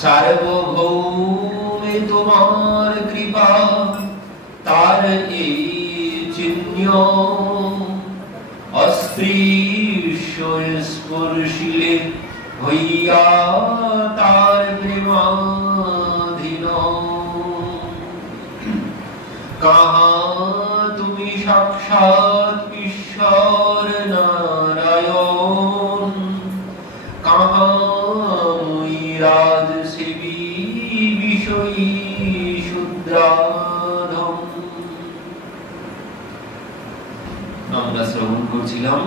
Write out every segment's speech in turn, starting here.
সার্বভৌমে তোমার কৃপা তার এই চিহ্ন অস্পৃশ্য স্পর্শিলে হইয়া তার প্রেমাধীন। কাহা তুমি সাক্ষাৎ ঈশ্বর নারায়ণ, কাহা মুই রাজ সেবী বিষয়ী শুদ্রাধম। আমরা শ্রবণ করছিলাম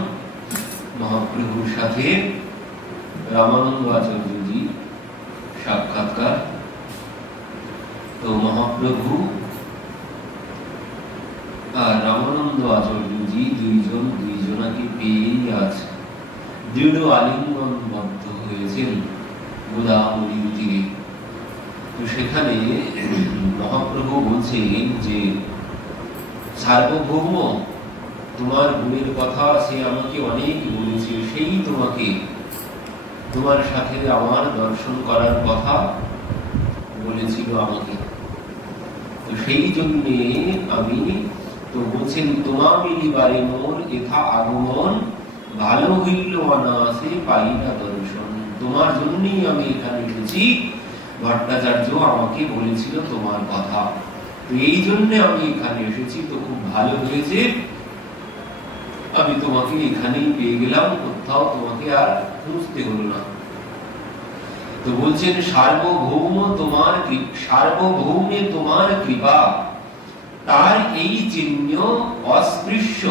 মহাপ্রভুর সাথে রামানন্দ আচার্যজি সাক্ষাৎকার। তো মহাপ্রভু আর রামানন্দ আচার্যজি দুইজনাকে পেয়েই আছে, দৃঢ় আলিঙ্গনবদ্ধ হয়েছেন গোদাবরীর তীরে। তো সেখানে মহাপ্রভু বলছেন যে সার্বভৌম তোমার গুণের কথা সে আমাকে অনেক বলেছে, সেই তোমাকে তোমার সাথে আমার দর্শন করার কথা বলেছিল আমাকে। তো সেই জন্যে আমি তো বলছেন তোমা মিলিবারে মোর এথা আগমন, ভালো হইল অনায়াসে পাই না দর্শন। তোমার জন্যই আমি এখানে এসেছি, ভট্টাচার্য আমাকে বলেছিল তোমার কথা, তো এই জন্য আমি এখানে এসেছি। তো খুব ভালো হয়েছে, আমি তোমাকে এখানেই পেয়ে গেলাম, কোথাও তোমাকে আর খুঁজতে হলো না। তো বলছেন সার্বভৌমে তোমার কৃপা তার এই চিহ্ন অস্পৃশ্য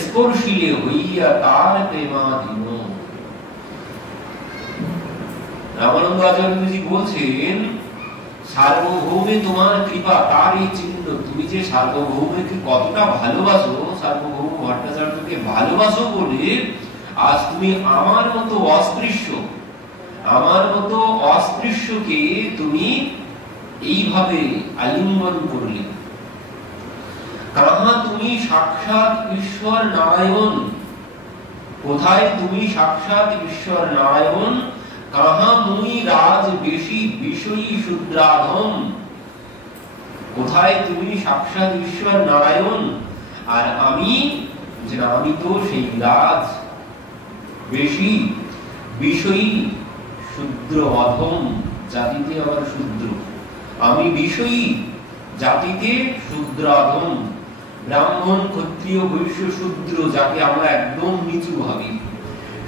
স্পর্শিলে হইয়া তার প্রেমাধীন। রামানন্দ আচার্যজি বলছেন সার্বভৌমে তোমার কৃপা তার এই চিহ্ন। তুমি যে সার্বভৌমকে কতটা ভালোবাসো, সার্বভৌম ভট্টাচার্যকে ভালোবাসো বলে আজ তুমি আমার মতো অস্পৃশ্যকে তুমি এইভাবে আলিঙ্গন করলে। কাহা তুমি সাক্ষাৎ ঈশ্বর নারায়ণ, কোথায় তুমি সাক্ষাৎ ঈশ্বর নারায়ণ, কাহা মুই রাজ বিষয়ী শুদ্রাধম, কোথায় তুমি সাক্ষাৎ ঈশ্বর নারায়ণ আর আমি তো সেই রাজ বেশি বিষয়ী শূদ্র অধম জাতিতে, আবার শূদ্র আমি বিষয়ী জাতিতে শূদ্র অধম, ব্রাহ্মণ ক্ষত্রিয় বৈশ্য শূদ্র যাকে আমরা একদম নিচু ভাবি,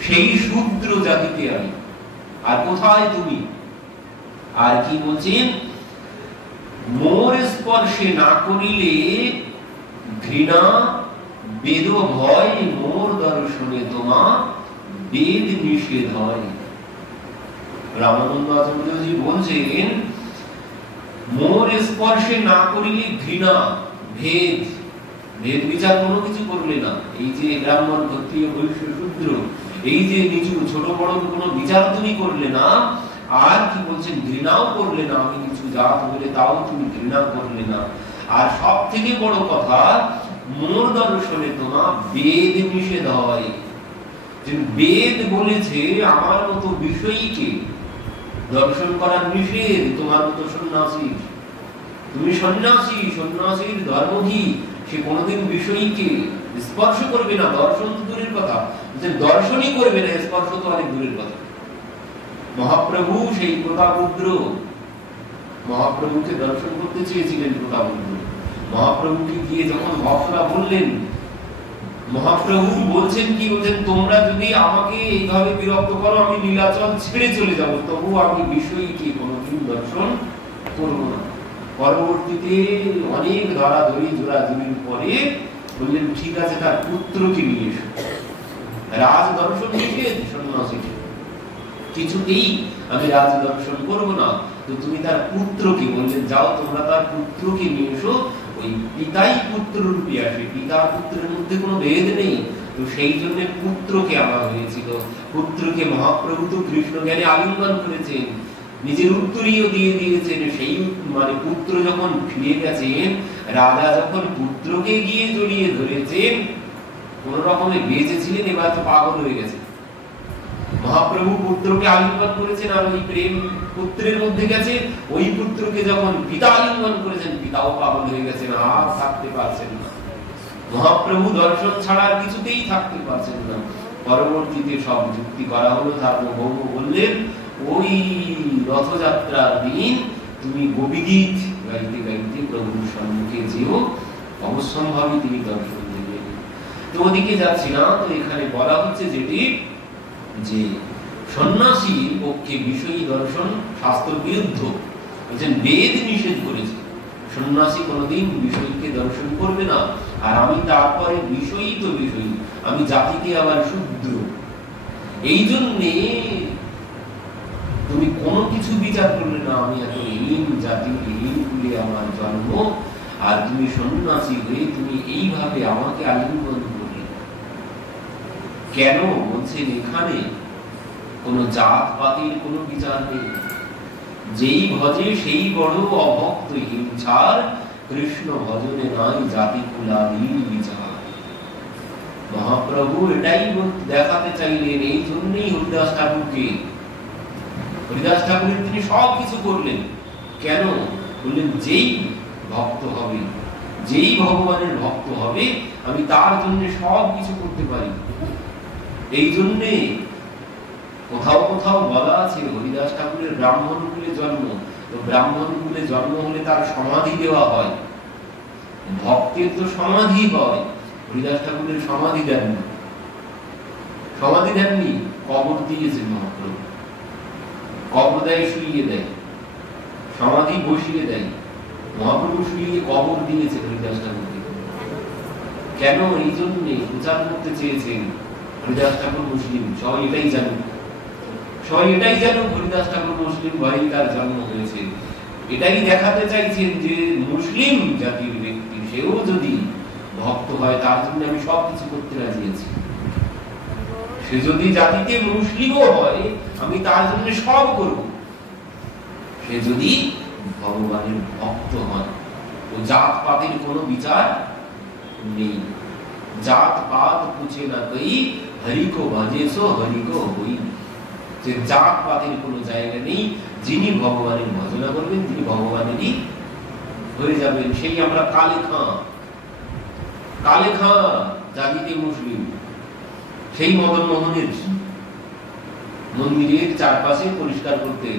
সেই শূদ্র জাতিতে আমি। আর কোথায় তুমি? আর কি বলছেন, মোর স্পর্শে না করিলে ঘৃণা বেদ ভয়, মোর দর্শনে তোমা বেদ নিষেধ হয়। রামানন্দ আচার্যজি বলছেন মোর স্পর্শে না করিলে ঘৃণা, ভেদ বিচার কোনো কিছু করলে না। এই যে ব্রাহ্মণ ক্ষত্রিয় বৈশ্য শূদ্র, এই যে নিচু ছোট বড় কোনো বিচার তুমি করলে না। আর কি বলছেন, ঘৃণাও করলে না, আমি কিছু জাত বলে তাও তুমি ঘৃণা করলে না। আর সব থেকে বড় কথা, মোর দর্শনে তোমা বেদ নিষেধ হয়। যে বেদ বলেছে আমার মতো বিষয়ীকে দর্শন করার নিষেধ, তোমার মতো সন্ন্যাসী। তুমি সন্ন্যাসীর ধর্ম কি? সে কোনোদিন বিষয়ীকে স্পর্শ করবে না, দর্শন তো দূরের কথা, দর্শনই করবে না, স্পর্শ তো অনেক দূরের কথা। মহাপ্রভু সেই প্রতাপরুদ্র, মহাপ্রভুকে দর্শন করতে চেয়েছিলেন প্রতাপরুদ্র। মহাপ্রভুকে গিয়ে যখন ভক্তরা বললেন, মহাপ্রভু বলছেন কি, বলছেন তোমরা যদি আমাকে এইভাবে বিরক্ত করো আমি নীলাচল ছেড়ে চলে যাব, তবু আমি বিষয়ীকে কোনোদিন দর্শন করব না। পরবর্তীতে অনেক ধরাধরি জোরাজুরির পরে বললেন ঠিক আছে, তার পুত্রকে নিয়ে এসো। রাজ দর্শন নিষেধ সন্ন্যাসীকে, কিছুতেই আমি রাজ দর্শন করব না। তো তুমি তার পুত্রকে বললেন যাও, তোমরা তার পুত্রকে নিয়ে এসো। ওই পিতাই পুত্র রূপে আসে, পিতা পুত্রের মধ্যে কোনো ভেদ নেই। তো সেই জন্য পুত্রকে আনা হয়েছিল। পুত্রকে মহাপ্রভু তো কৃষ্ণ জ্ঞানে আলিঙ্গন করেছেন, নিজের উত্তরীয় দিয়ে দিয়েছেন। সেই মানে পুত্র যখন ফিরে গেছেন, রাজা যখন পুত্রকে গিয়ে জড়িয়ে ধরেছেন, কোন রকমে বেঁচেছিলেন, এবার তো পাগল হয়ে গেছে। মহাপ্রভু পুত্রকে আলিঙ্গন করেছেন, আর ওই প্রেম পুত্রের মধ্যে গেছে। ওই পুত্রকে যখন পিতা আলিঙ্গন করেছেন, পিতাও পাগল হয়ে গেছেন, আর থাকতে পারছেন না। মহাপ্রভু দর্শন ছাড়া আর কিছুতেই থাকতে পারছেন না। পরবর্তীতে সব যুক্তি করা হলো। সার্বভৌম বললেন, ওই রথযাত্রার দিন তুমি গোপীগীত গাইতে গাইতে প্রভুর সম্মুখে যেও, অবশ্যম্ভাবী তিনি দর্শন দেবেন। তো ওদিকে যাচ্ছি না। তো এখানে বলা হচ্ছে যেটি, যে সন্ন্যাসীর পক্ষে বিষয়ী দর্শন শাস্ত্র বিরুদ্ধ, বেদ নিষেধ করেছে। সন্ন্যাসী কোনোদিন বিষয়কে দর্শন করবে না। আর আমি তারপরে বিষয়ী তো বিষয়ী, আমি জাতিকে আবার শূদ্র। এই জন্যে তুমি কোনো কিছু বিচার করলে না, আমি এত হীন জাতি, হীন কুলে আমার জন্ম, আর তুমি সন্ন্যাসী হয়ে তুমি এইভাবে আমাকে আলিঙ্গন করলে কেন? বলছেন এখানে কোন জাত পাতির কোন বিচার নেই। যেই ভজে সেই বড় অভক্ত হিংসার, কৃষ্ণ ভজনে নাই জাতি কুলাদির বিচার। মহাপ্রভু এটাই দেখাতে চাইলেন। এই জন্যই হরিদাস ঠাকুরকে, হরিদাস ঠাকুরের তিনি সব কিছু করলেন। কেন? বললেন যেই ভক্ত হবে, যেই ভগবানের ভক্ত হবে, আমি তার জন্য সব কিছু করতে পারি। এই জন্যে কোথাও কোথাও বলা আছে হরিদাস ঠাকুরের ব্রাহ্মণ কুলে জন্ম। তো ব্রাহ্মণ কুলে জন্ম হলে তার সমাধি দেওয়া হয়। ভক্তের তো সমাধি হয়, হরিদাস ঠাকুরের সমাধি দেননি। সমাধি দেননি, কবর দিয়েছেন মহাপ্রভু। কবর দেয়, শুইয়ে দেয়, সমাধি বসিয়ে দেয়। মহাপ্রভু শুইয়ে কবর দিয়েছে হরিদাস ঠাকুরকে। কেন? এই জন্যে প্রচার করতে চেয়েছেন হরিদাস ঠাকুর মুসলিম। সবাই এটাই জানুক, সবাই এটাই জানুক হরিদাস ঠাকুর মুসলিম ঘরেই তার জন্ম হয়েছে। এটাই দেখাতে চাইছেন যে মুসলিম জাতির ব্যক্তি, সেও যদি ভক্ত হয়, তার জন্য আমি সবকিছু করতে রাজি আছি। সে যদি জাতিতে মুসলিমও হয়, আমি তার জন্য সব করব। সে যদি ভগবানের ভক্ত হয়, ও জাত পাতের কোনো বিচার নেই। জাত পাত পুছে না কই, হরি কো ভজে সো হরি কো হই। যে জাত পাতের কোনো জায়গা নেই। যিনি ভগবানের ভজনা করবেন, তিনি ভগবানেরই হয়ে যাবেন। সেই আমরা কালে খাঁ, কালে খাঁ জাতিতে মুসলিম। সেই মদন মোহনের মন্দিরের চারপাশে পরিষ্কার করতে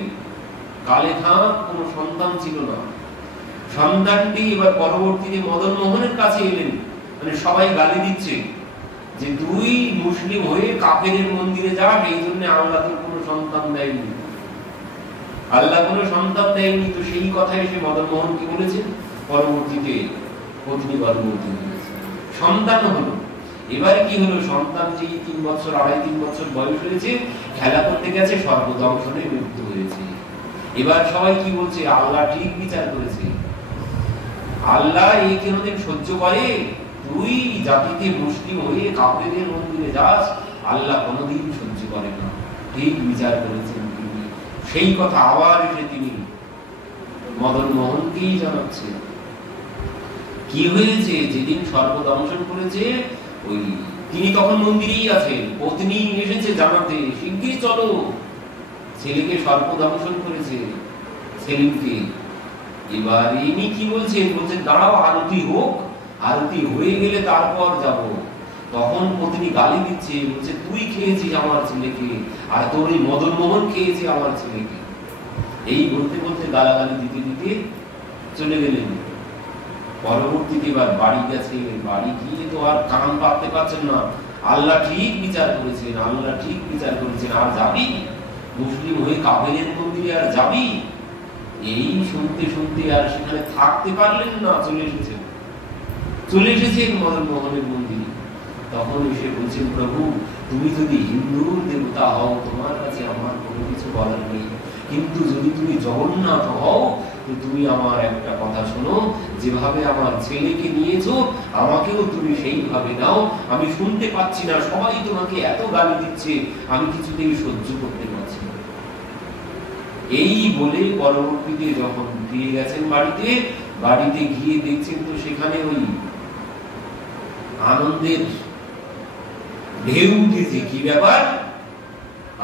কালে খাঁ কোন সন্তান ছিল না। সন্তানটি এবার পরবর্তীতে মদন মোহনের কাছে এলেন। মানে সবাই গালি দিচ্ছে যে তুই মুসলিম হয়ে কাফেরের মন্দিরে যাস, এই জন্য আল্লাহ তোর কোনো সন্তান দেয়নি, আল্লাহ কোনো সন্তান দেয়নি। তো সেই কথা এসে মদন মোহন কি বলেছেন? পরবর্তীতে পত্নী গর্ভবতী হয়েছে, সন্তান হলো। এবার কি হলো? সন্তান যে 3 বছর 2.5-3 বছর বয়স হয়েছে, খেলা করতে গেছে, সর্বদংশনে মৃত্যু হয়েছে। এবার সবাই কি বলছে? আল্লাহ ঠিক বিচার করেছে। আল্লাহ এই কোনদিন সহ্য করে? তুই জাতিতে মুসলিম হয়ে কাফেরের মন্দিরে যাস, আল্লাহ কোনদিন সহ্য করে না। ঠিক বিচার করেছেন তিনি। সেই কথা আবার এসে তিনি মদন মোহনকেই জানাচ্ছে। কি হয়েছে? যেদিন সর্বদংশন করেছে, ওই তিনি তখন মন্দিরেই আছেন, পত্নী এসেছে জানাতে, শিগগিরই চলো, ছেলেকে সর্বদংশন করেছে সেলিমকে। এবার ইনি কি বলছেন? বলছেন দাঁড়াও, আরতি হোক, আরতি হয়ে গেলে তারপর যাব। তখন পত্নী গালি দিচ্ছে, বলছে তুই খেয়েছিস আমার ছেলেকে, আর তোর এই মদন মোহন খেয়েছে আমার ছেলেকে। এই বলতে বলতে গালাগালি দিতে দিতে চলে গেলেন। পরবর্তীতে এবার বাড়ি গেছে, বাড়ি গিয়ে তো আর কান পাততে পারছেন না। আল্লাহ ঠিক বিচার করেছেন, আল্লাহ ঠিক বিচার করেছেন। আর যাবি মুসলিম হয়ে কাফেরের মন্দিরে, আর যাবি? এই শুনতে শুনতে আর সেখানে থাকতে পারলেন না, চলে এসেছেন মদন মোহনের মন্দিরে। তখন এসে বলছেন, প্রভু তুমি যদি হিন্দু দেবতা হও, তোমার কাছে আমার কোনো কিছু বলার নেই, কিন্তু যদি তুমি জগন্নাথ হও, তো তুমি আমার একটা কথা শোনো, যেভাবে আমার ছেলেকে নিয়েছো, আমাকেও তুমি সেইভাবে নাও। আমি শুনতে পাচ্ছি না, সবাই তোমাকে এত গালি দিচ্ছে, আমি কিছুতেই সহ্য করতে পারছি না। এই বলে পরবর্তীতে যখন ফিরে গেছেন বাড়িতে, বাড়িতে গিয়ে দেখছেন তো সেখানে ওই আনন্দের ঢেউ উঠেছে। কি ব্যাপার?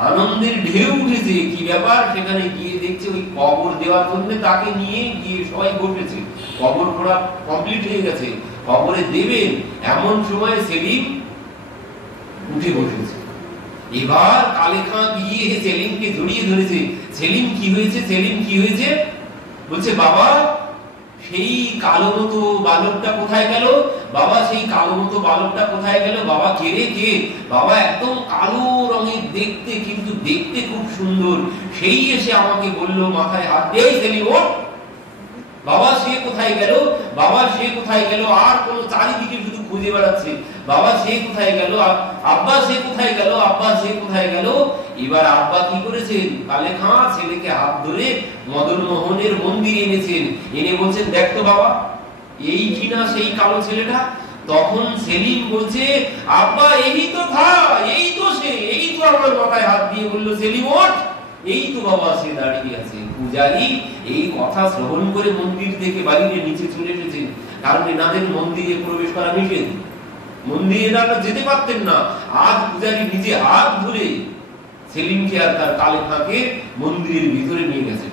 আনন্দের ঢেউ উঠেছে। কি ব্যাপার? সেখানে গিয়ে দেখছে ওই কবর দেওয়ার জন্য তাকে নিয়ে গিয়ে সবাই বসেছে, কবর খোঁড়া কমপ্লিট হয়ে গেছে, কবরে দেবেন এমন সময় সেলিম উঠে বসেছে। এবার কালে খাঁ গিয়ে সেলিমকে জড়িয়ে ধরেছে। সেলিম কি হয়েছে? সেলিম কি হয়েছে? বলছে বাবা সেই কালো মতো বালকটা কোথায় গেল? বাবা সেই কালো মতো বালকটা কোথায় গেল? বাবা কে রে কে? বাবা একদম কালো রঙের দেখতে, কিন্তু দেখতে খুব সুন্দর, সেই এসে আমাকে বললো মাথায় হাত দিয়ে সেলিম ওঠ। বাবা সে কোথায় গেল? বাবা সে কোথায় গেল? আর কোন চারিদিকে শুধু খুঁজে বেড়াচ্ছে, বাবা সে কোথায় গেল? আব্বা সে কোথায় গেল? আব্বা সে কোথায় গেল? এবার আব্বা কি করেছেন? কালে খাঁ ছেলেকে হাত ধরে মদন মোহনের মন্দিরে এনেছেন, এনে বলছেন দেখ তো বাবা এই কিনা সেই কালো ছেলেটা। তখন সেলিম বলছে আব্বা এই তো থা, এই তো সে, এই তো আমার মাথায় হাত দিয়ে বললো সেলিম ওঠ, এই তো বাবা সে দাঁড়িয়ে আছে। পূজারী এই কথা শ্রবণ করে মন্দির থেকে বাইরে নিচে চলে এসেছেন, কারণ এনাদের মন্দিরে প্রবেশ করা নিষেধ, মন্দিরে এনারা যেতে পারতেন না। আজ পূজারী নিজে হাত ধরে সেলিমকে আর তার কালে খাঁকে মন্দিরের ভিতরে নিয়ে গেছেন।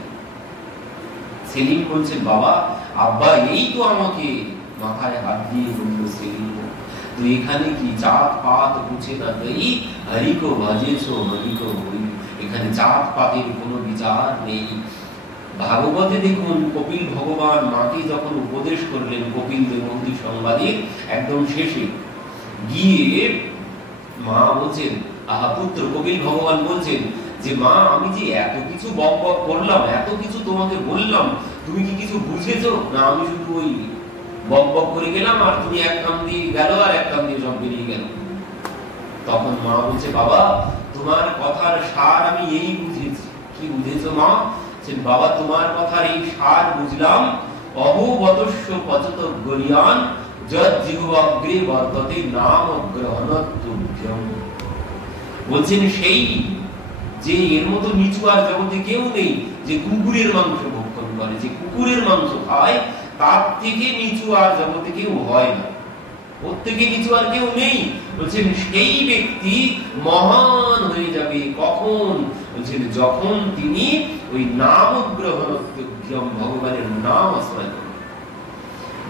সেলিম বলছেন বাবা আব্বা এই তো আমাকে মাথায় হাত দিয়ে বলল সেলিম তো এখানে কি জাত পাত বুঝে না গই, হরি কো ভজেছো হরি কো হরি, এখানে জাত পাতের কোনো বিচার নেই। ভাগবতে দেখুন কপিল ভগবান মাকে যখন উপদেশ করলেন, কপিল দেবহূতি সংবাদে একদম শেষে গিয়ে মা বলছেন আহা পুত্র, কপিল ভগবান বলছেন যে মা আমি যে এত কিছু বক বক করলাম, এত কিছু তোমাকে বললাম, তুমি কি কিছু বুঝেছো না? আমি শুধু ওই বক বক করে গেলাম আর তুমি এক কান দিয়ে গেল আর এক কান দিয়ে সব বেরিয়ে গেল। তখন মা বলছে বাবা তোমার কথার সার আমি এই বুঝেছি। কি বুঝেছো মা? বাবা তোমার কথার এই সার বুঝলাম, অহোবতস্য পচত গরিয়ান যদ জিহ্বাগ্রে বর্ততে নাম গ্রহণতুভ্যম। বলছেন সেই যে এর মতো নিচু আর জগতে কেউ নেই, যে কুকুরের মাংস ভক্ষণ করে, যে কুকুরের মাংস খায়, তার থেকে নিচু আর জগতে কেউ হয় না, ওর থেকে নিচু আর কেউ নেই। বলছেন সেই ব্যক্তি মহান হয়ে যাবে কখন? বলছেন যখন তিনি ওই নাম গ্রহণ, ভগবানের নাম আশ্রয় করবে।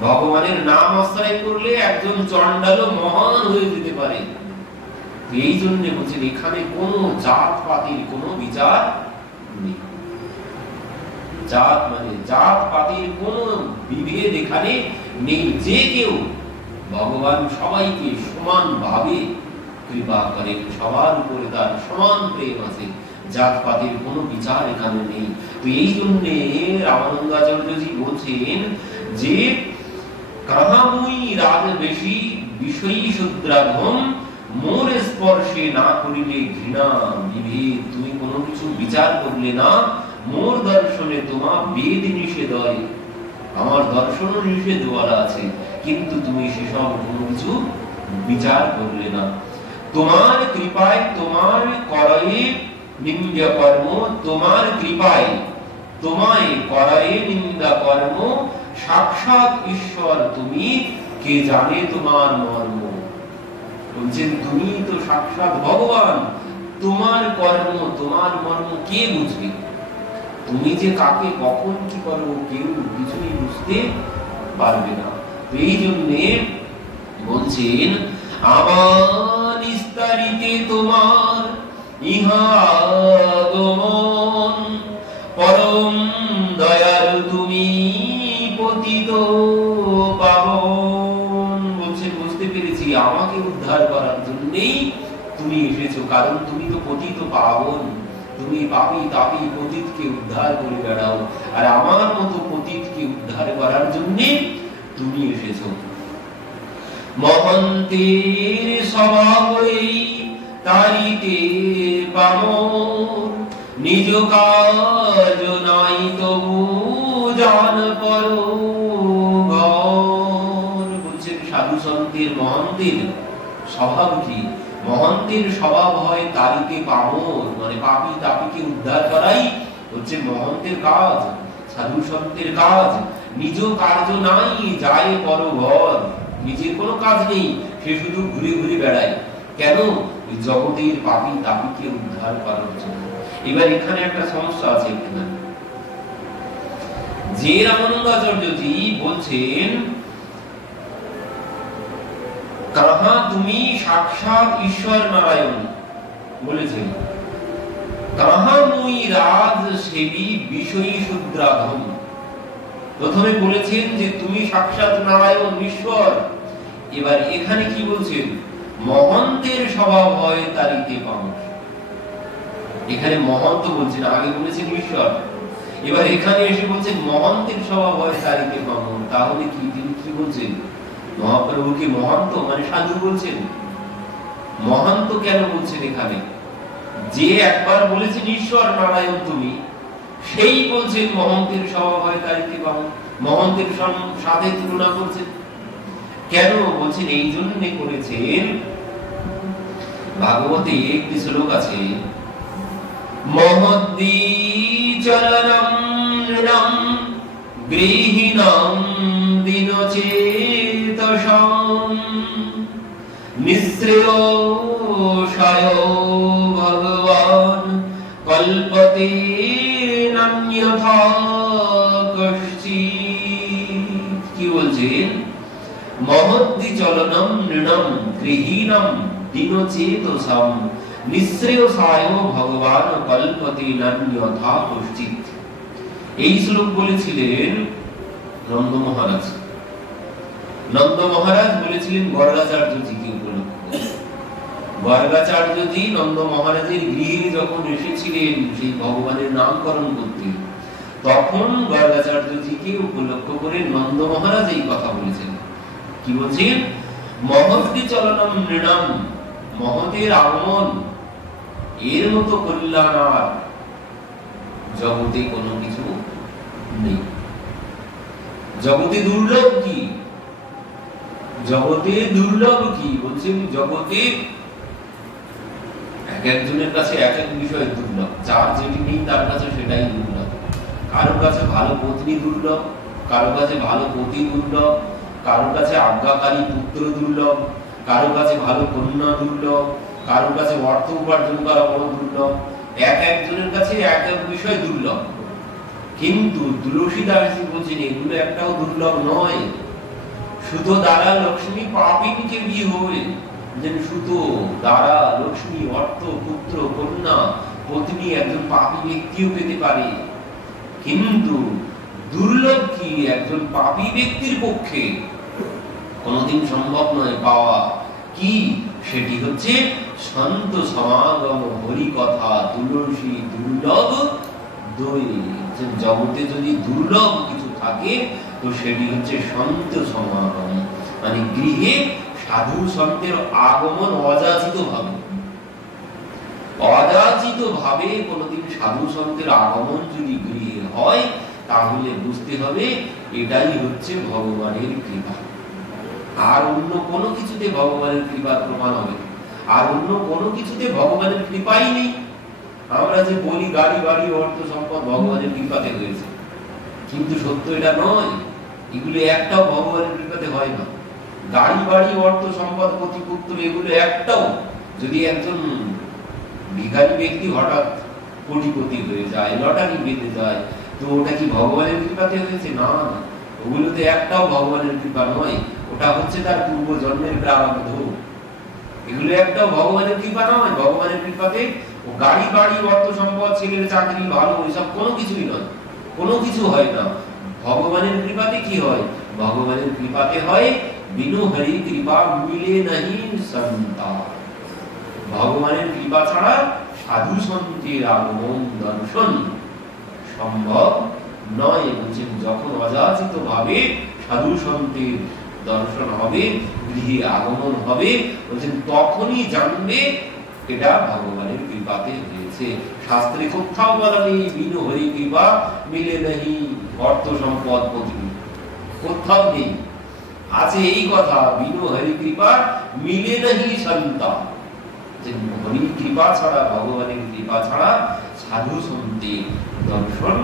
ভগবানের নাম আশ্রয় করলে একজন চণ্ডালও মহান হয়ে যেতে পারে। এই জন্য বলছেন এখানে কোন জাত পাতির কোন বিচার নেই। জাত মানে জাত পাতির কোন বিভেদ এখানে নেই। যে কেউ ভগবান সবাইকে সমান ভাবে কৃপা করেন, সবার উপরে তার সমান প্রেম আছে, জাত পাতির কোনো বিচার এখানে নেই। তো এই জন্য রামানন্দাচার্যজি বলছেন যে কাহামুই রাজবেশী বিষয়ী শূদ্রাধম মোর স্পর্শে না করিলে ঘৃণা বিভেদ। তুমি কোনো কিছু বিচার করলে না, মোর দর্শনে তোমা বেদ নিষেধ হয়, আমার দর্শনও নিষেধ বলা আছে, কিন্তু তুমি সেসব কোনো কিছু বিচার করলে না। তোমার কৃপায় তোমার করয়ে নিন্দা কর্ম, তোমার কৃপায় তোমায় করয়ে নিন্দা কর্ম, সাক্ষাৎ ঈশ্বর তুমি, কে জানে তোমার মর্ম। বলছেন তুমি তো সাক্ষাৎ ভগবান, তোমার কর্ম তোমার মর্ম কে বুঝবে? তুমি যে কাকে কখন কি করো কেউ কিছুই বুঝতে পারবে না। এই জন্যে বলছেন আমার নিস্তারিতে তোমার ইহা আগমন, পরম দয়ালু তুমি পতিত পাবন। বলছেন বুঝতে পেরেছি আমাকে উদ্ধার করার জন্যই তুমি এসেছো, কারণ তুমি তো পতিত পাবন, তুমি পাপী তাপী পতিতকে উদ্ধার করে বেড়াও, আর আমার মতো পতিতকে উদ্ধার করার জন্য তুমি এসেছো। মহন্তের স্বভাবই তারিতে পামর, নিজ কাজ নাই তবু জান পর ঘর। বলছেন সাধু সন্তের মহন্তের স্বভাব কি? মহন্তের স্বভাব হয় তারিতে পামর, মানে পাপী তাপীকে উদ্ধার করাই হচ্ছে মহন্তের কাজ, সাধু সন্তের কাজ। নিজ কার্য নাই যায় পর ঘর, নিজের কোনো কাজ নেই, সে শুধু ঘুরে ঘুরে বেড়ায়। কেন? ওই জগতের পাপী তাপীকে উদ্ধার করার জন্য। এবার এখানে একটা সমস্যা আছে এখানে, যে রামানন্দাচার্যজি বলছেন কাহা তুমি সাক্ষাৎ ঈশ্বর নারায়ণ বলেছেন, কাহা মুই রাজ সেবী বিষয়ী শূদ্রাধম। প্রথমে বলেছেন যে তুমি সাক্ষাৎ নারায়ণ ঈশ্বর, এবার এখানে কি বলছেন, মহন্তের স্বভাব হয় তারিতে মানুষ। এখানে মহন্ত বলছেন, আগে বলেছেন ঈশ্বর, এবার এখানে এসে বলছেন মহন্তের স্বভাব হয় তারিতে মানুষ। তাহলে কি তিনি কি বলছেন, মহাপ্রভুকে মহন্ত মানে সাধু বলছেন? মহন্ত কেন বলছেন এখানে? যে একবার বলেছেন ঈশ্বর নারায়ণ তুমি, সেই বলছেন মহন্তের স্বভাব হয় তারিতে মানুষ, মহন্তের সাথে তুলনা করছেন। কেন বলছেন? এই জন্য করেছেন, ভাগবতে একটি শ্লোক আছে, মহদ্দি চলনম নৃণম গৃহীণম দিনচেতসম নিঃশ্রেয়সায় ভগবান কল্পতে নান্যথা কশ্চিৎ। কি বলছেন? মহদ্দি চলনম নৃণম গৃহীণম দিনচেতসম নিঃশ্রেয়সায় ভগবান কল্পতে নান্যথা কশ্চিৎ। এই শ্লোক বলেছিলেন নন্দ মহারাজ। নন্দ মহারাজ বলেছিলেন গর্গাচার্যজিকে উপলক্ষ। গর্গাচার্যজি নন্দ মহারাজের গৃহে যখন এসেছিলেন সেই ভগবানের নামকরণ করতে, তখন গর্গাচার্যজিকে উপলক্ষ করে নন্দ মহারাজ এই কথা বলেছেন। কি বলছেন? মহদ্দি চলনম নৃণম, মহতের আগমন, এর মতো কল্যাণ আর জগতে কোনো কিছু নেই। জগতে দুর্লভ কি? জগতে দুর্লভ কি বলছেন? জগতে এক একজনের কাছে এক এক বিষয় দুর্লভ, যার যেটি নেই তার কাছে সেটাই দুর্লভ। কারো কাছে ভালো পত্নী দুর্লভ, কারো কাছে ভালো পতি দুর্লভ, কারো কাছে আজ্ঞাকারী পুত্র দুর্লভ, কারো কাছে ভালো কন্যা দুর্লভ, কারো কাছে অর্থ উপার্জন করা বড় দুর্লভ। এক একজনের কাছে এক এক বিষয় দুর্লভ। কিন্তু তুলসীদাসজি বলছেন এগুলো একটাও দুর্লভ নয়। সুতো দ্বারা লক্ষ্মী পাপিনকে বিয়ে হবে, যেন সুতো দ্বারা লক্ষ্মী অর্থ পুত্র কন্যা পত্নী একজন পাপী ব্যক্তিও পেতে পারে। কিন্তু দুর্লভ কি একজন পাপী ব্যক্তির পক্ষে কোনদিন সম্ভব নয় পাওয়া। কি সেটি হচ্ছে সন্ত সমাগম হরি কথা তুলসী দুর্লভ দই। জগতে যদি দুর্লভ কিছু থাকে তো সেটি হচ্ছে সন্ত সমাগম, মানে গৃহে সাধু সন্তের আগমন অযাচিত ভাবে। অযাচিত ভাবে কোনদিন সাধু সন্তের আগমন যদি গৃহে হয় তাহলে বুঝতে হবে এটাই হচ্ছে ভগবানের কৃপা। আর অন্য কোনো কিছুতে ভগবানের কৃপা প্রমাণ হবে, আর অন্য কোনো কিছুতে ভগবানের কৃপাই নেই। আমরা যে বলি গাড়ি বাড়ি অর্থ সম্পদ ভগবানের কৃপাতে হয়েছে, কিন্তু সত্য এটা নয়। এগুলো একটাও ভগবানের কৃপাতে হয় না। গাড়ি বাড়ি অর্থ সম্পদ পতি পুত্র এগুলো একটাও, যদি একজন ভিখারি ব্যক্তি হঠাৎ কোটিপতি হয়ে যায়, লটারি পেতে যায়, তো ওটা কি ভগবানের কৃপাতে হয়েছে? না, ওগুলোতে একটাও ভগবানের কৃপা নয়। ওটা হচ্ছে তার পূর্ব জন্মের প্রারব্ধ। এগুলো একটাও ভগবানের কৃপা নয়। ভগবানের কৃপাতে ও গাড়ি বাড়ি অর্থ সম্পদ ছেলের চাকরি ভালো এসব কোনো কিছুই নয়, কোনো কিছু হয় না। ভগবানের কৃপাতে কি হয়? ভগবানের কৃপাতে হয় বিনু হরি কৃপা মিলে নাহি সন্তা। ভগবানের কৃপা ছাড়া সাধু সন্তের আগমন দর্শন সম্ভব নয়। বুঝছেন? যখন অযাচিত ভাবে সাধু সন্তের দর্শন হবে, গৃহে আগমন হবে, বলছেন তখনই জানবে এটা ভগবানের কৃপাতে হয়েছে। শাস্ত্রে কোথাও বলা নেই বিনু হরি কৃপা মিলে নাহি অর্থ সম্পদ পত্নী, কোথাও নেই। আছে এই কথা বিনু হরি কৃপা মিলে নাহি সন্তান। হরি কৃপা ছাড়া, ভগবানের কৃপা ছাড়া সাধু সন্তের দর্শন।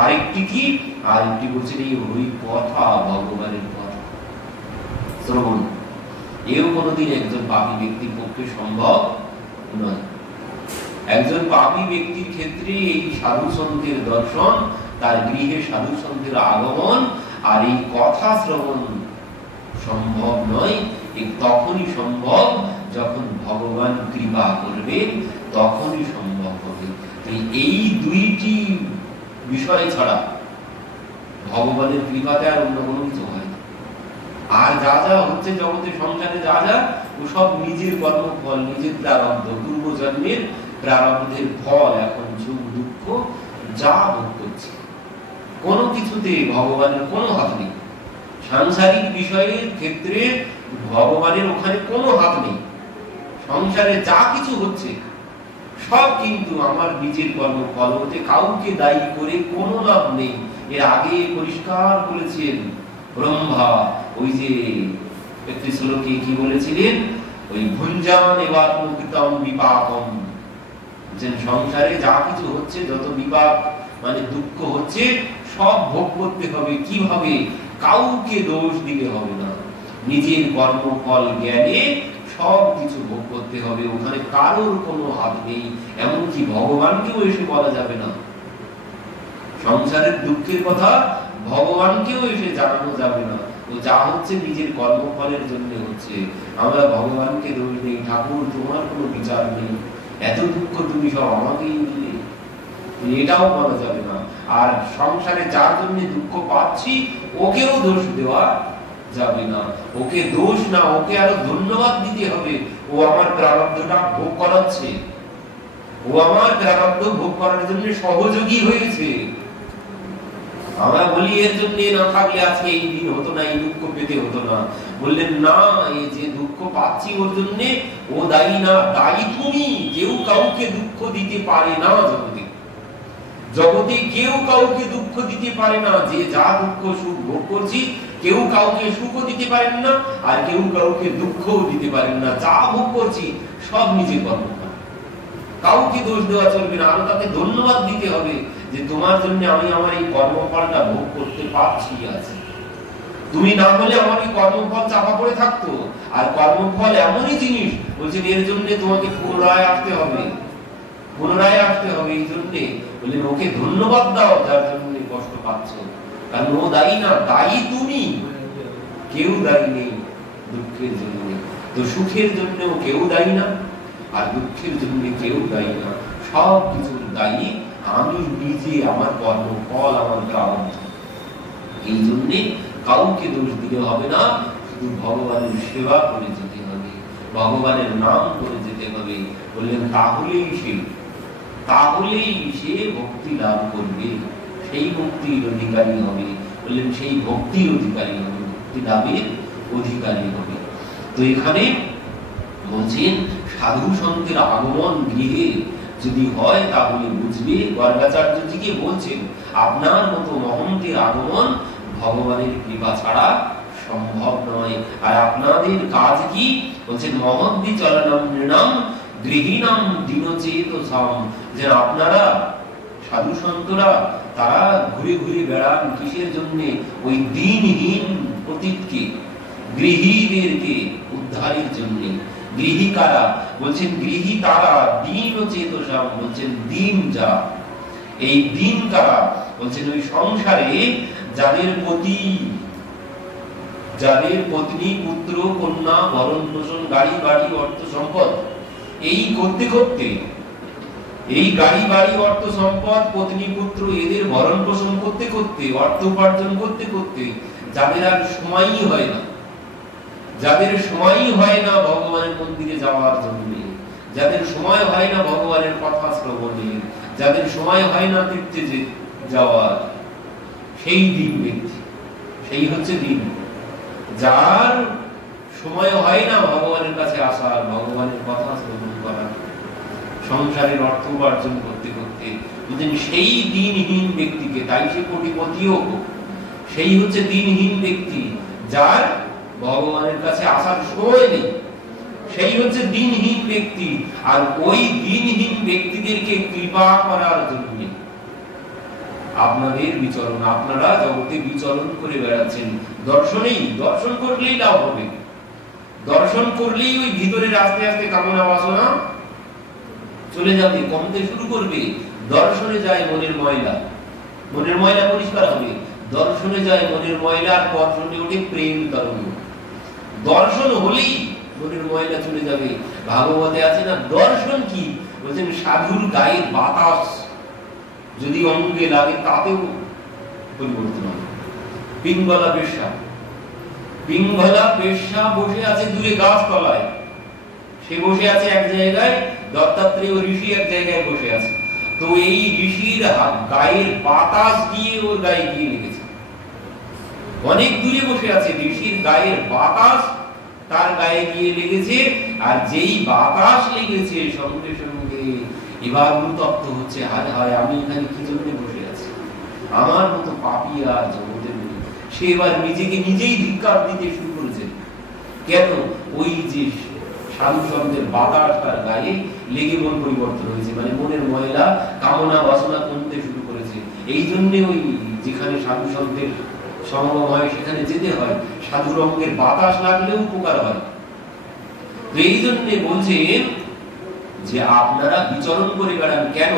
আরেকটি কি? আরেকটি বলছেন এই হরি কথা, ভগবানের কথা শ্রবণ। এও কোনদিন একজন পাপী ব্যক্তির পক্ষে সম্ভব নয়। একজন পাপী ব্যক্তির ক্ষেত্রে এই সাধু সন্তের দর্শন, তার গৃহে সাধু সন্তের আগমন আর এই কথা শ্রবণ সম্ভব নয়। তখনই সম্ভব যখন ভগবান কৃপা করবেন, তখনই সম্ভব হবে। এই দুইটি বিষয় ছাড়া ভগবানের কৃপাতে আর অন্য কোনো কিছু হয় না। আর যা যা হচ্ছে জগতে সংসারে, যা যা ও সব নিজের কর্মফল, নিজের প্রারব্ধ, পূর্বজন্মের প্রারব্ধের ফল। এখন সুখ দুঃখ যা ভোগ করছে, কোনো কিছুতে ভগবানের কোনো হাত নেই। সাংসারিক বিষয়ের ক্ষেত্রে ভগবানের ওখানে কোনো হাত নেই। সংসারে যা কিছু হচ্ছে সব কিন্তু আমার নিজের কর্মফল, হতে কাউকে দায়ী করে কোনো লাভ নেই। এর আগে পরিষ্কার বলেছেন ব্রহ্মা, ওই যে একটি শ্লোকে কি বলেছিলেন, ওই ভুঞ্জান এবার মুক্তম বিপাকম, যে সংসারে যা কিছু হচ্ছে, যত বিপাক মানে দুঃখ হচ্ছে, সব ভোগ করতে হবে। কিভাবে? কাউকে দোষ দিতে হবে না, নিজের কর্মফল জ্ঞানে সব কিছু ভোগ করতে হবে। ওখানে কারোর কোনো হাত নেই, এমনকি ভগবানকেও এসে বলা যাবে না। সংসারের দুঃখের কথা ভগবানকেও এসে জানানো যাবে না। তো যা হচ্ছে নিজের কর্মফলের জন্য হচ্ছে। আমরা ভগবানকে দোষ নেই, ঠাকুর তোমার কোনো বিচার নেই, এত দুঃখ তুমি সব আমাকেই দিলে, এটাও বলা যাবে না। আর সংসারে যার জন্য দুঃখ পাচ্ছি ওকেও দোষ দেওয়া যাবে না। ওকে দোষ না, ওকে আরো ধন্যবাদ দিতে হবে। ও আমার প্রারব্ধটা ভোগ করাচ্ছে, ও আমার প্রারব্ধ ভোগ করার জন্য সহযোগী হয়েছে। আমরা বলি এর জন্য না থাকলে আজকে এই দিন হতো না, এই দুঃখ পেতে হতো না। বললেন না, এই যে দুঃখ পাচ্ছি ওর জন্য ও দায়ী না, দায়ী তুমি। কেউ কাউকে দুঃখ দিতে পারে না জগতে, জগতে কেউ কাউকে দুঃখ দিতে পারে না। যে যা দুঃখ সুখ ভোগ করছি, কেউ কাউকে সুখও দিতে পারেন না, আর কেউ কাউকে দুঃখও দিতে পারেন না। যা ভোগ করছি সব নিজের কর্মফল, কাউকে দোষ দেওয়া চলবে না। আরো তাকে ধন্যবাদ দিতে হবে যে তোমার জন্য আমি আমার এই কর্মফলটা ভোগ করতে পারছি। আছে তুমি না হলে আমার এই কর্মফল চাপা পড়ে থাকতো। আর কর্মফল এমনই জিনিস, বলছেন এর জন্য তোমাকে পুনরায় আসতে হবে, পুনরায় আসতে হবে। এই জন্য বললেন ওকে ধন্যবাদ দাও যার জন্য কষ্ট পাচ্ছ, কারণ ও দায়ী না, দায়ী তুমি। কেউ দায়ী নেই দুঃখের জন্য, তো সুখের জন্য কেউ দায়ী না, আর দুঃখের জন্য কেউ দায়ী না। সব কিছুর দায়ী আমি নিজে, আমার কর্মফল, আমার প্রারব্ধ। এই জন্য কাউকে দোষ দিতে হবে না, শুধু ভগবানের সেবা করে যেতে হবে, ভগবানের নাম করে যেতে হবে। বললেন তাহলেই সে ভক্তি লাভ করবে, সেই ভক্তির অধিকারী হবে। বললেন সেই ভক্তির অধিকারী হবে, ভক্তি লাভের অধিকারী হবে। তো এখানে বলছেন সাধু সন্তের আগমন গৃহে যদি হয় তাহলে বুঝবে। গর্গাচার্যজিকে বলছেন আপনার মতো মহন্তের আগমন ভগবানের কৃপা ছাড়া সম্ভব নয়। আর আপনাদের কাজ কি? বলছেন মহদ্দি চলনম নৃণাম গৃহীণাম দীনচেতসাম, যে আপনারা সাধু সন্তরা তারা ঘুরে ঘুরে বেড়ান কিসের জন্য? ওই দিনহীন পতিতকে, গৃহীদেরকে উদ্ধারের জন্য। গৃহী কারা? বলছেন গৃহী তারা, দীনচেতসাম, বলছেন দিন যা। এই দিন কারা? বলছেন ওই সংসারে যাদের পতি, যাদের পত্নী পুত্র কন্যা ভরণ পোষণ গাড়ি বাড়ি অর্থ সম্পদ, এই করতে করতে, এই গাড়ি বাড়ি অর্থ সম্পদ পত্নী পুত্র এদের ভরণ পোষণ করতে করতে, অর্থ উপার্জন করতে করতে যাদের আর সময়ই হয় না, যাদের সময়ই হয় না ভগবানের মন্দিরে যাওয়ার জন্য, যাদের সময় হয় না ভগবানের কথা শ্রবণের, যাদের সময় হয় না তীর্থে যাওয়ার, সেই দিন ব্যক্তি, সেই হচ্ছে দিন। যার সময় হয় না ভগবানের কাছে আসার, ভগবানের কথা শ্রবণ করার, সংসারের অর্থ উপার্জন করতে করতে, সেই দিনহীন ব্যক্তিকে, তাই সে কোটিপতিও হোক, সেই হচ্ছে দিনহীন ব্যক্তি যার ভগবানের কাছে আসার সময় নেই, সেই হচ্ছে দিনহীন ব্যক্তি। আর ওই দিনহীন ব্যক্তিদেরকে কৃপা করার জন্য আপনাদের বিচরণ, আপনারা জগতে বিচরণ করে বেড়াচ্ছেন। দর্শন করলেই লাভ হবে, দর্শন করলেই ওই ভিতরে আস্তে আস্তে কামনা বাসনা চলে যাবে, কমতে শুরু করবে। দর্শনে যায় মনের ময়লা, মনের ময়লা পরিষ্কার হবে। দর্শনে যায় মনের ময়লা, আর দর্শনে ওঠে প্রেম তরঙ্গ। দর্শন হলেই মনের ময়লা চলে যাবে। ভাগবতে আছে না, দর্শন কি বলছেন, সাধুর গায়ের বাতাস যদি অঙ্গে লাগে তাতেও পরিবর্তন হবে। পিঙ্গলা বেশ্যা, পিঙ্গলা বেশ্যা বসে আছে দূরে গাছ তলায়, সে বসে আছে এক জায়গায়, দত্তাত্রেয় ঋষি এক জায়গায় বসে আছে। তো এই ঋষির গায়ের বাতাস গিয়ে ওর গায়ে গিয়ে লেগেছে। অনেক দূরে বসে আছে, ঋষির গায়ের বাতাস তার গায়ে গিয়ে লেগেছে। আর যেই বাতাস লেগেছে সঙ্গে সঙ্গে এবার অনুতপ্ত হচ্ছে, হায় হায় আমি এখানে কি জন্য বসে আছি, আমার মতো পাপী আর জগতে নেই। সে এবার নিজেকে নিজেই ধিক্কার দিতে শুরু করেছে। কেন? ওই যে সাধু শব্দের বাতাস তার গায়ে লেগে মন পরিবর্তন হয়েছে, মানে মনের ময়লা কামনা বাসনা কমতে শুরু করেছে। এই জন্য ওই যেখানে সাধু শব্দের সমাগম হয় সেখানে যেতে হয়, সাধু রঙের বাতাস লাগলেও উপকার হয়। এই জন্য বলছেন যে আপনারা বিচরণ করে বেড়ান। কেন?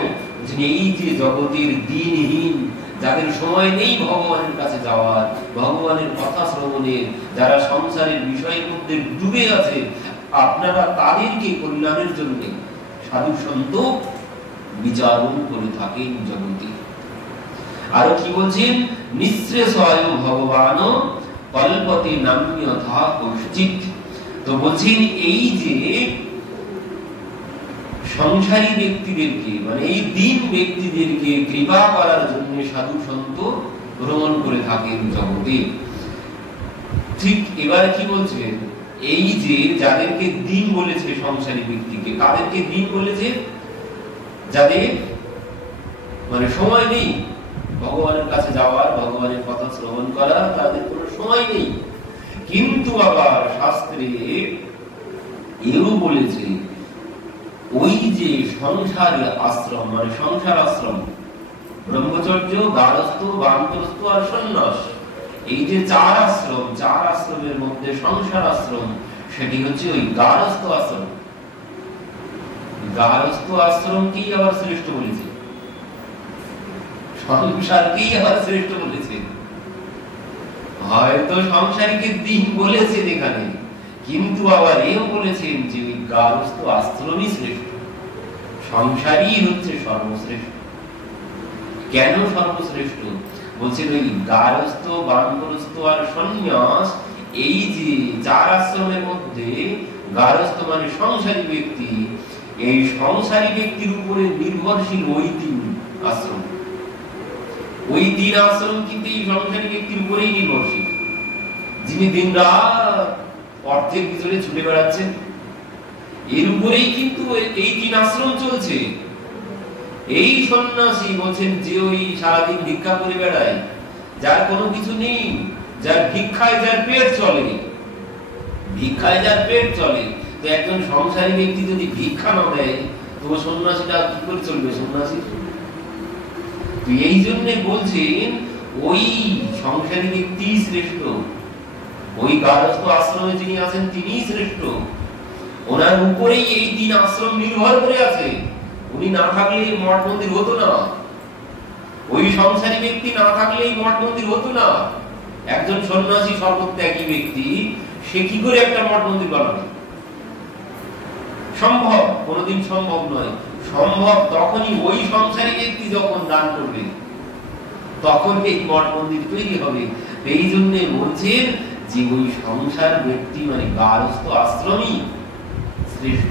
এই যে জগতের দিনহীন, যাদের সময় নেই ভগবানের কাছে যাওয়ার, ভগবানের কথা শ্রবণের, যারা সংসারের বিষয়ের মধ্যে ডুবে আছে, আপনারা তাদেরকে কল্যাণের জন্য সাধু সন্ত বিচারণ করে থাকেন জগতে। আরো কি বলছেন, নিঃশ্রেষয় ভগবান কল্পতে নাম্যথা কশ্চিৎ। তো বলছেন এই যে সংসারী ব্যক্তিদেরকে, মানে এই দিন ব্যক্তিদেরকে কৃপা করার জন্য সাধু সন্ত ভ্রমণ করে থাকেন জগতে। ঠিক এবার কি বলছেন, এই যে যাদেরকে দিন বলেছে সংসারী ব্যক্তিকে, কাদেরকে দিন বলেছে? যাদের মানে সময় নেই ভগবানের কাছে যাওয়ার, ভগবানের কথা শ্রবণ করার, তাদের কোনো সময় নেই। কিন্তু আবার শাস্ত্রে এও বলেছে ওই যে সংসার আশ্রম, মানে সংসার আশ্রম, ব্রহ্মচর্য, গারস্থ, বানপ্রস্থ আর সন্ন্যাস, এই যে চার আশ্রম, চার আশ্রমের মধ্যে সংসার আশ্রম সেটি হচ্ছে ওই গারস্থ আশ্রম। গারস্থ আশ্রমকেই আবার শ্রেষ্ঠ বলেছে, সংসারকেই আবার শ্রেষ্ঠ বলেছে। হয়তো সংসারীকে দিন বলেছেন এখানে, কিন্তু আবার এও বলেছেন যে ওই গারস্থ আশ্রমই শ্রেষ্ঠ, সংসারই হচ্ছে সর্বশ্রেষ্ঠ। কেন সর্বশ্রেষ্ঠ? বলছেন ওই গারস্থ, বানপ্রস্থ আর সন্ন্যাস, এই যে চার আশ্রমের মধ্যে গারস্থ মানে সংসারী ব্যক্তি, এই সংসারী ব্যক্তির উপরে নির্ভরশীল ওই তিন আশ্রম। ওই তিন আশ্রম কিন্তু এই সংসারী ব্যক্তির উপরেই নির্ভরশীল, যিনি দিন রাত অর্থের পিছনে ছুটে বেড়াচ্ছেন, এর উপরেই কিন্তু এই তিন আশ্রম চলছে। এই সন্ন্যাসী বলছেন যে ওই সারাদিন ভিক্ষা করে বেড়ায়, যার কোনো কিছু নেই, যার ভিক্ষায় যার পেট চলে, ভিক্ষায় যার পেট চলে। তো একজন সংসারী ব্যক্তি যদি ভিক্ষা না দেয়, তো সন্ন্যাসীটা কি করে চলবে? সন্ন্যাসী তো এই জন্য বলছেন ওই সংসারী ব্যক্তি শ্রেষ্ঠ, ওই গারস্থ আশ্রমে যিনি আছেন তিনি শ্রেষ্ঠ। ওনার উপরেই এই তিন আশ্রম নির্ভর করে আছে, উনি না থাকলে মঠ মন্দির হতো না, ওই সংসারী ব্যক্তি না থাকলে মঠ মন্দির হতো না। একজন সন্ন্যাসী সর্বত্যাগী ব্যক্তি, সে কি করে একটা মঠ মন্দির বানাবে? সম্ভব? কোনোদিন সম্ভব নয়। সম্ভব তখনই ওই সংসারী ব্যক্তি যখন দান করবে, তখন এই মঠ মন্দির তৈরি হবে। এই জন্য বলছেন যে ওই সংসার ব্যক্তি মানে গারস্থ আশ্রমই শ্রেষ্ঠ।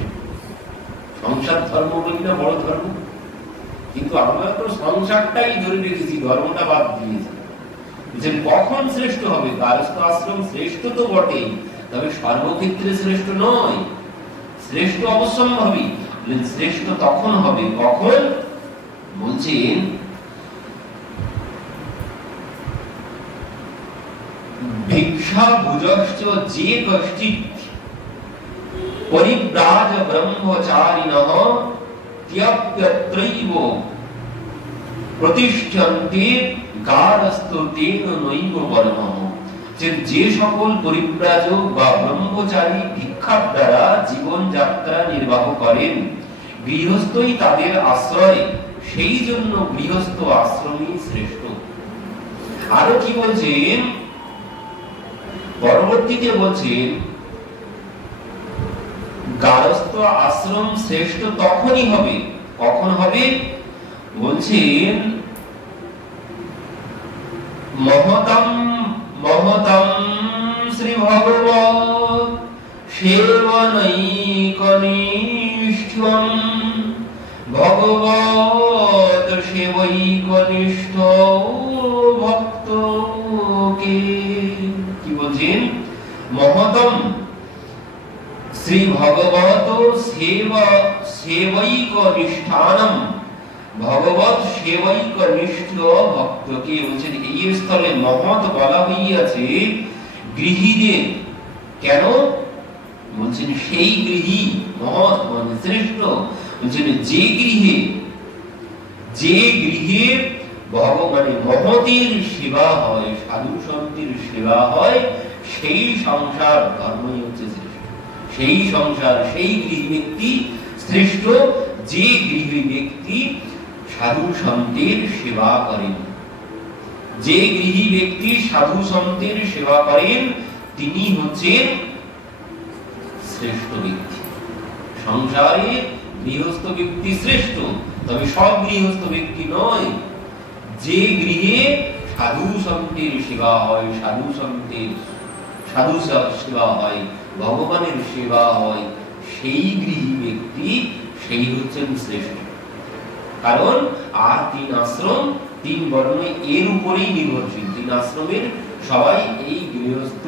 সংসার ধর্ম বলি না বড় ধর্ম, কিন্তু আমরা তো সংসারটাই ধরে রেখেছি, ধর্মটা বাদ দিয়েছি। যে কখন শ্রেষ্ঠ হবে? গারস্থ আশ্রম শ্রেষ্ঠ তো বটেই, তবে সর্বক্ষেত্রে শ্রেষ্ঠ নয়। শ্রেষ্ঠ অবশ্যম্ভাবী, শ্রেষ্ঠ তখন হবে কখন? বলছেন ভিক্ষা ভুজশ্চ যে কশ্চিৎ পরিব্রাজ ব্রহ্মচারিণঃ ত্যক্ত্যত্রৈব প্রতিষ্ঠন্তে গারস্থ তেন নৈব বর্ণঃ। যে সকল পরিব্রাজক বা ব্রহ্মচারী ভিক্ষার দ্বারা জীবন যাত্রা নির্বাহ করেন, গৃহস্থই তাদের আশ্রয়, সেই জন্য গৃহস্থ আশ্রমই শ্রেষ্ঠ। আরো কি বলছেন, পরবর্তীতে বলছেন গারস্থ আশ্রম শ্রেষ্ঠ তখনই হবে, কখন হবে? বলছেন মহতম মহতম শ্রী ভগবৎ সেবনৈকনিষ্ঠম, ভগবৎ সেবৈকনিষ্ঠ ভক্তকে। কি বলছেন? মহতম শ্রী ভগবত সেবৈকনিষ্ঠানম, ভগবৎ সেবৈকনিষ্ঠ ভক্তকে। বলছেন এই স্থলে মহৎ বলা হইয়াছে গৃহীদের। কেন? বলছেন সেই গৃহী মহৎ মানে শ্রেষ্ঠ। বলছেন যে গৃহে ভগবানের মহতের সেবা হয়, সাধু সন্তের সেবা হয়, সেই সংসার ধর্মই হচ্ছে শ্রেষ্ঠ। সেই সংসার, সেই গৃহী ব্যক্তি শ্রেষ্ঠ যে গৃহী ব্যক্তি সাধু সন্তের সেবা করেন। যে গৃহী ব্যক্তি সাধু সন্তের সেবা করেন তিনি হচ্ছেন শ্রেষ্ঠ ব্যক্তি। সংসারে গৃহস্থ ব্যক্তি শ্রেষ্ঠ, তবে সব গৃহস্থ ব্যক্তি নয়। যে গৃহে সাধু সন্তের সেবা হয়, সাধু সেবা হয়, ভগবানের সেবা হয়, সেই গৃহী ব্যক্তি সেই হচ্ছেন শ্রেষ্ঠ। কারণ আর তিন আশ্রম, তিন বর্ণ এর উপরেই নির্ভরশীল। তিন আশ্রমের সবাই এই গৃহস্থ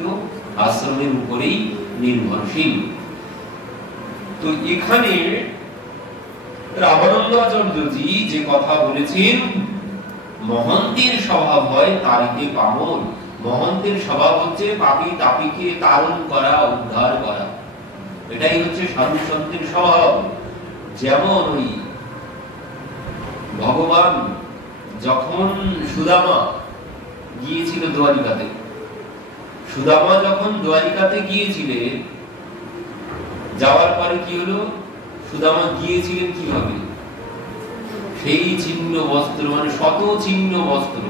আশ্রমের উপরেই নির্ভরশীল। তো এখানে রামানন্দাচার্যজি যে কথা বলেছেন, মহন্তের স্বভাব হয় তারিতে পাবন। মহন্তের স্বভাব হচ্ছে পাপী তাপীকে তারণ করা, উদ্ধার করা। এটাই হচ্ছে সাধু সন্তের স্বভাব। যেমন ওই ভগবান যখন সুদামা গিয়েছিল দ্বারিকাতে, সুদামা যখন দ্বারিকাতে গিয়েছিলেন, যাওয়ার পরে কি হলো? সুদামা গিয়েছিলেন কিভাবে? সেই ছিন্ন বস্ত্র, মানে শত ছিন্ন বস্ত্র,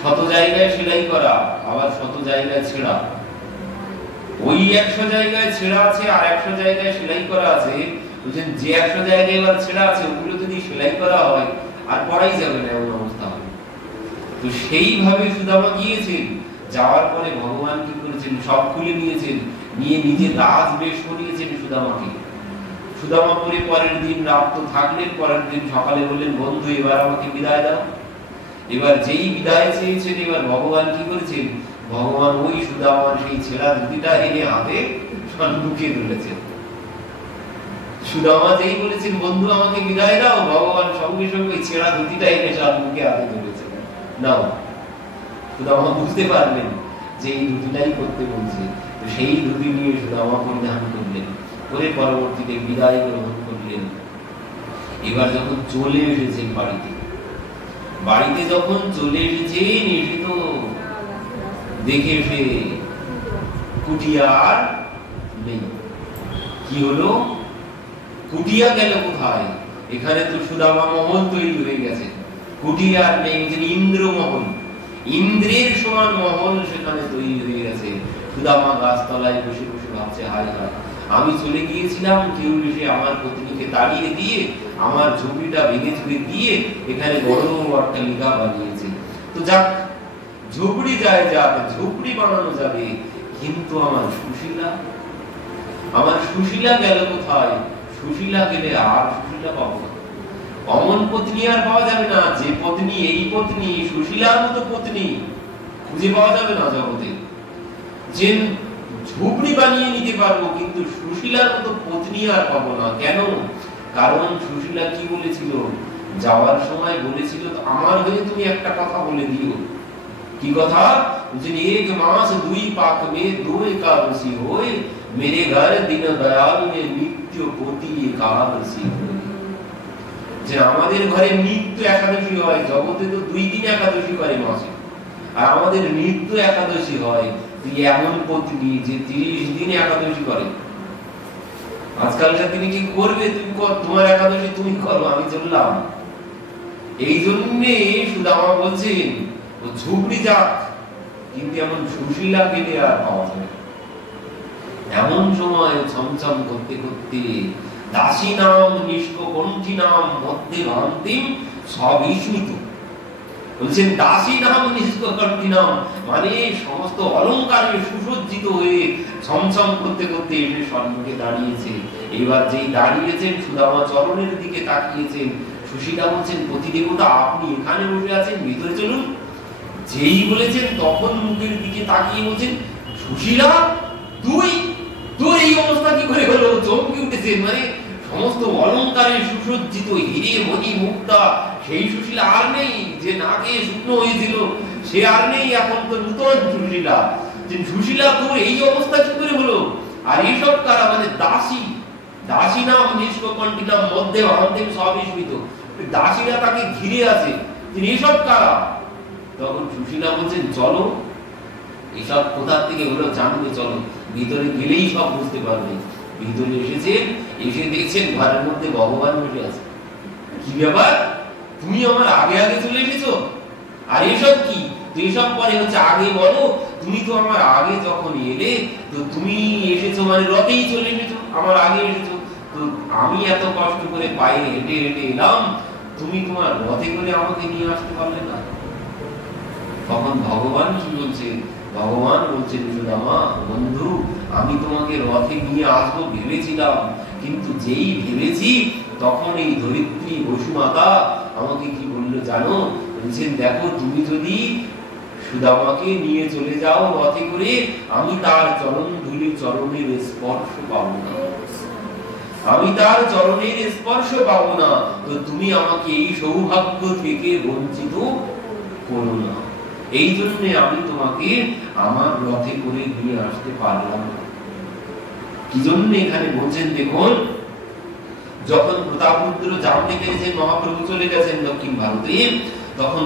শত জায়গায় সেলাই করা, আবার শত জায়গায় ছেঁড়া। ওই 100 জায়গায় ছেঁড়া আছে আর 100 জায়গায় সেলাই করা আছে। বুঝলেন, যে 100 জায়গায় এবার ছেঁড়া আছে ওগুলো যদি সেলাই করা হয় আর পরাই যাবে না, এমন অবস্থা হবে। তো সেইভাবে সুদামা গিয়েছেন, যাওয়ার পরে ভগবান কি করেছেন? সব খুলে নিয়েছেন, নিয়ে নিজে রাজ বেশ করিয়েছেন সুদামাকে। সুদামা পরে পরের দিন রাত তো থাকলেন, পরের দিন সকালে বললেন, বন্ধু এবার আমাকে বিদায় দাও। এবার যেই বিদায় চেয়েছেন, এবার ভগবান কি করেছেন? ভগবান ওই সুদামার সেই ছেঁড়া ধুতিটা এনে হাতে মুখে তুলেছেন। সুদামা যেই বলেছেন বন্ধু আমাকে বিদায় দাও, ভগবান সঙ্গে সঙ্গে ছেঁড়া ধুতিটা এনে মুখে হাতে তুলেছেন, নাও। সুদামা বুঝতে পারলেন যে এই ধুতিটাই করতে বলছে, সেই ধুতি নিয়ে সুদামা পরিধান করলেন, করে পরবর্তীতে বিদায় গ্রহণ করলেন। এবার যখন চলে এসেছেন বাড়িতে যখন চলে এসেছেন, এসে তো দেখে সে কুটিয়া আর নেই। কি হলো? কুটিয়া গেল কোথায়? এখানে তো সুদামা মহল তৈরি হয়ে গেছে, কুটিয়া আর নেই। ইন্দ্রমহল, ইন্দ্রের সমান মহল সেখানে তৈরি হয়ে গেছে। সুদামা গাছতলায় বসে বসে ভাবছে, হায় হায়, আমি চলে গিয়েছিলাম, কেউ এসে আমার পত্নীকে তাড়িয়ে দিয়ে আমার ঝুপড়িটা ভেঙে চুরে দিয়ে এখানে বড় অট্টালিকা বানিয়েছে। তো যাক, ঝুপড়ি যায় যাক, ঝুপড়ি বানানো যাবে, কিন্তু আমার সুশীলা গেল কোথায়? সুশীলা গেলে আর সুশীলা পাবো না, অমন পত্নী আর পাওয়া যাবে না। যে পত্নী, এই পত্নী, সুশীলার মতো পত্নী খুঁজে পাওয়া যাবে না জগতে। যে ঝুপড়ি বানিয়ে নিতে পারবো, কিন্তু সুশীলার মতো পত্নী আর পাবো না। কেন? কারণ সুশীলা কি বলেছিল? যাওয়ার সময় বলেছিল, আমার হয়ে তুমি একটা কথা বলে দিও। কি কথা? যে 1 মাস 2 পাক মে 2 একাদশী হয়, মেরে ঘর দিন দয়াল মে নিত্য পতি একাদশী হয়। যে আমাদের ঘরে নিত্য একাদশী হয়, জগতে তো 2 দিন একাদশী করে মাসে, আর আমাদের নিত্য একাদশী হয়। তুই এমন পত্নী যে 30 দিন একাদশী করে, আজকালকার দিনে কি করবে, তুমি তোমার একাদশী তুমি করো, আমি চললাম। এই জন্যে সুদামা বলছেন ও ঝুপড়ি যাক, কিন্তু এমন সুশীলা পেলে আর পাওয়া যাবে। এমন সময় ছমছম করতে করতে দাসী নাম নিষ্কণ্ঠী নাম মধ্যে ভান্তিম সবিস্মিত। বলছেন দাসী নাম নিষ্কণ্ঠী নাম মানে সমস্ত অলঙ্কারে সুসজ্জিত হয়ে ছমছম করতে করতে এসে সম্মুখে দাঁড়িয়েছে। এবার যেই দাঁড়িয়েছেন সুদামা চরণের দিকে তাকিয়েছেন। সুশীলা বলছেন পতিদেবতা আপনি এখানে বসে আছেন, ভিতরে চলুন। যেই বলেছেন তখন মুখের দিকে তাকিয়ে বলছেন সুশীলা তুই, তোর এই অবস্থা কি করে হলো? চমকে উঠেছেন, মানে সমস্ত অলঙ্কারে সুসজ্জিত হিরে মণি মুক্তা সেই সুশীলা আর নেই, যে নাকে শুকনো হয়েছিল সে আর নেই, এখন তো নূতন সুশীলা। যে সুশীলা তোর এই অবস্থা কি করে হলো? আর এইসব কারা? মানে দাসী, দাসী নাম নিষ্কণ্ঠী নাম মধ্যে ভান্তিম সবিস্মিত, দাসীরা তাকে ঘিরে আছে, তিনি এইসব কারা? তখন সুশীলা বলছেন চলো, এসব কোথা থেকে হলো জানবে, চলো ভিতরে গেলেই সব বুঝতে পারবে। ভিতরে এসেছেন, এসে দেখছেন ঘরের মধ্যে ভগবান বসে আছে। কি ব্যাপার, তুমি আমার আগে আগে চলে এসেছো? আর এসব কি? তো এসব পরে হচ্ছে আগে বলো, তুমি তো আমার আগে যখন এলে তো তুমি এসেছো মানে রথেই চলে এসেছো, আমার আগে এসেছো। তো আমি এত কষ্ট করে পায়ে হেঁটে হেঁটে এলাম, তুমি তোমার রথে করে আমাকে নিয়ে আসতে পারলে না। তখন ভগবান কি বলছেন? ভগবান বলছেন সুদামা বন্ধু, আমি তোমাকে রথে নিয়ে আসবো ভেবেছিলাম, কিন্তু যেই ভেবেছি তখন এই ধরিত্রী বসুমাতা আমাকে কি বললো জানো? বলছেন দেখো তুমি যদি সুদামাকে নিয়ে চলে যাও রথে করে, আমি তার চরণ ধুলি চরণের স্পর্শ পাবো না, আমি তার চরণের স্পর্শ পাবো না, তো তুমি আমাকে এই সৌভাগ্য থেকে বঞ্চিত করো না। এই জন্য আমি তোমাকে আমার রথে করে নিয়ে আসতে পারলাম না। কি জন্য এখানে বলছেন দেখুন, যখন প্রতাপরুদ্র জামনে গেছেন, মহাপ্রভু চলে গেছেন দক্ষিণ ভারতে, তখন